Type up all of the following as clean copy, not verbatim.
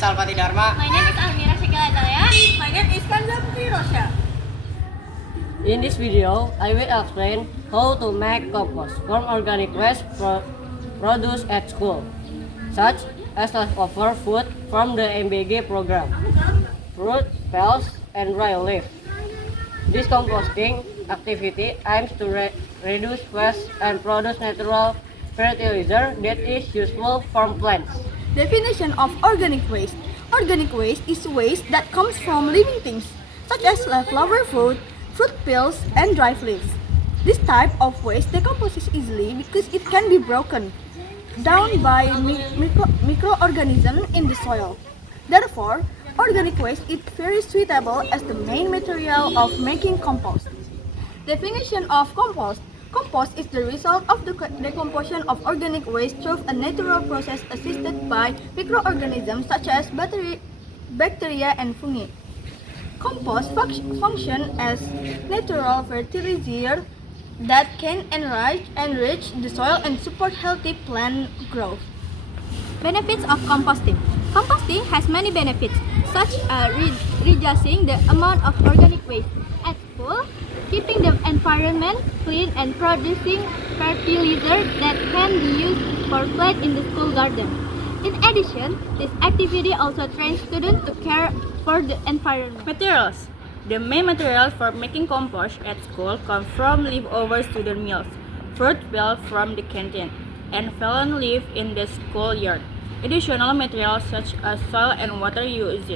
is Alpati Dharma. My name is Almira Shekila Azalea. My name is Kanza Putri Rosha. In this video, I will explain how to make compost from organic waste produced at school, such as leftover food from the MBG program, fruit, peels, and dry leaf. This composting activity aims to reduce waste and produce natural fertilizer that is useful for plants. Definition of organic waste. Organic waste is waste that comes from living things, such as leftover food, fruit peels, and dry leaves. This type of waste decomposes easily because it can be broken down by microorganisms in the soil. Therefore, organic waste is very suitable as the main material of making compost. Definition of compost. Compost is the result of the decomposition of organic waste through a natural process assisted by microorganisms such as bacteria and fungi. Compost function as natural fertilizer that can enrich the soil and support healthy plant growth. Benefits of composting. Composting has many benefits, such as reducing the amount of organic waste at school, keeping the environment clean, and producing fertilizer that can be used for plants in the school garden. In addition, this activity also trains students to care for the environment. Materials. The main materials for making compost at school come from leftover student meals, fruit peel from the canteen, and fallen leaf in the schoolyard. Additional materials such as soil and water used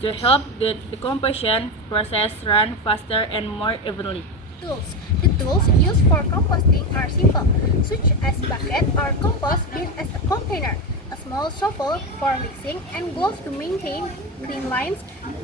to help the decomposition process run faster and more evenly. Tools. The tools used for composting are simple, such as bucket or compost bin as a container, a small shovel for mixing, and gloves to maintain clean lines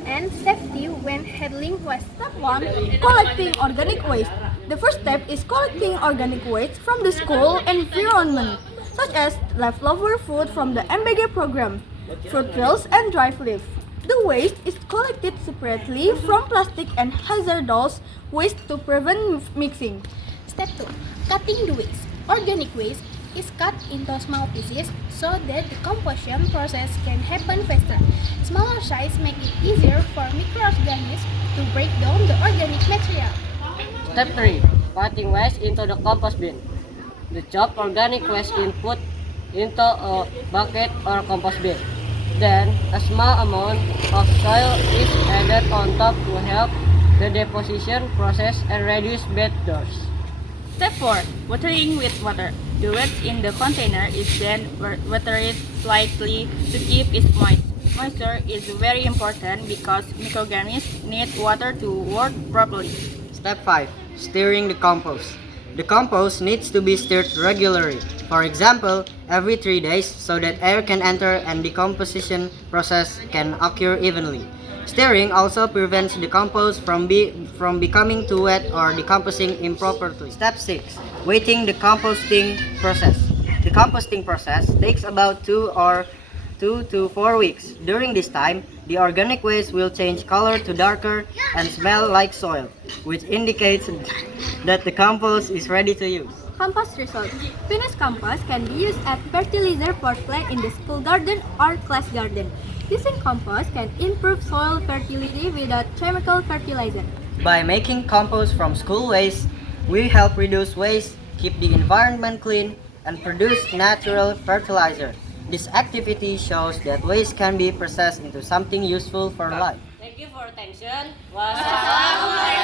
and safety when handling waste. Step 1. Collecting organic waste. The first step is collecting organic waste from the school environment, such as leftover food from the MBG program, fruit peels, and dry leaf. The waste is collected separately from plastic and hazardous waste to prevent mixing. Step 2. Cutting the waste. Organic waste is cut into small pieces so that the decomposition process can happen faster. Smaller size make it easier for microorganisms to break down the organic material. Step 3. Putting waste into the compost bin. The chopped organic waste is put into a bucket or compost bin. Then, a small amount of soil is added on top to help the deposition process and reduce bed doors. Step 4. Watering with water. The waste in the container is then watered slightly to keep it moist. Moisture is very important because microorganisms need water to work properly. Step 5. Stirring the compost. The compost needs to be stirred regularly, for example, every 3 days so that air can enter and decomposition process can occur evenly. Stirring also prevents the compost from becoming too wet or decomposing improperly. Step 6. Waiting the composting process. The composting process takes about 2 to 4 weeks. During this time, the organic waste will change color to darker and smell like soil, which indicates that the compost is ready to use. Compost result. Finished compost can be used as fertilizer for plants in the school garden or class garden. Using compost can improve soil fertility without chemical fertilizer. By making compost from school waste, we help reduce waste, keep the environment clean, and produce natural fertilizer. This activity shows that waste can be processed into something useful for life. Thank you for attention. Wassalamualaikum.